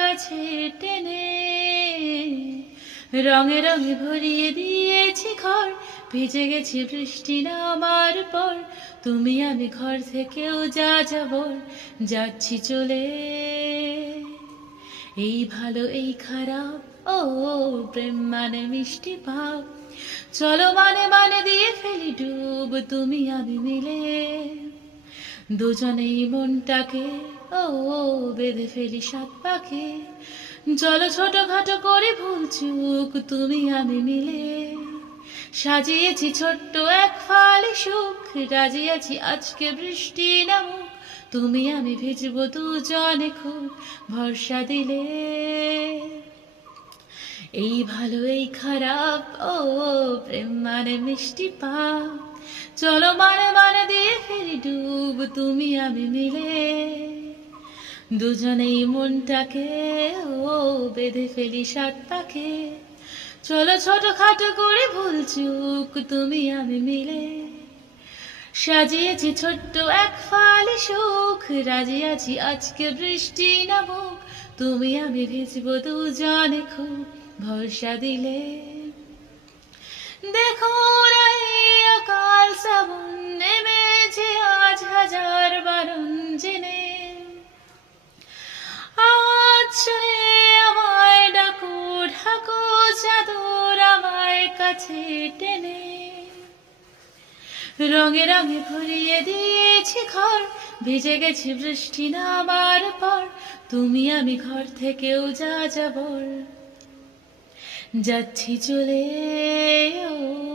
কাছে টেনে, রঙে রঙে ভরিয়ে দিয়েছি ঘর, ভিজে গেছি বৃষ্টি নামার পর। তুমি আমি ঘর থেকেও যা যাবর, যাচ্ছি চলে। এই ভালো এই খারাপ, ও প্রেম মানে মিষ্টি ভাব, চলো মানে মানে দিয়ে ফেলি ডুব তুমি আমি মিলে। দুজনেই মনটাকে ও বেঁধে ফেলি সাত পাকে, চলো ছোটখাটো করে ভুল চুক তুমি আমি মিলে। সাজিয়েছি ছোট্ট এক ফালি সুখ, রাজি আছি আজকে বৃষ্টি নামুক, তুমি আমি ভিজবো দুজনে খুব ভরসা দিলে। এই ভালো এই খারাপ, ও প্রেম মানে মিষ্টি পাপ, চলো মানে মানে দিয়ে ফেলি ডুব তুমি আমি মিলে। দুজনেই মনটাকে ও বেঁধে ফেলি সাত পাকে, চলো ছোটখাটো করে ভুল চুক তুমি আমি মিলে। সাজিয়েছি ছোট্ট এক ফালি সুখ, রাজি আছি আজকে বৃষ্টি নামুক, তুমি আমি ভিজবো দুজনে খুব ভরসা দিলে। দেখো এই অকাল শ্রাবণ নেমেছে আজ হাজার বারণ জেনে, আজ শুনে আমায় ডাকো ঢাকো চাদর আমায় কাছে টেনে, রঙে রঙে ভরিয়ে দিয়েছি ঘর, ভিজে গেছি বৃষ্টি নামার পর। তুমি আমি ঘর থেকেও যা যাবর, যাচ্ছি চলে। ও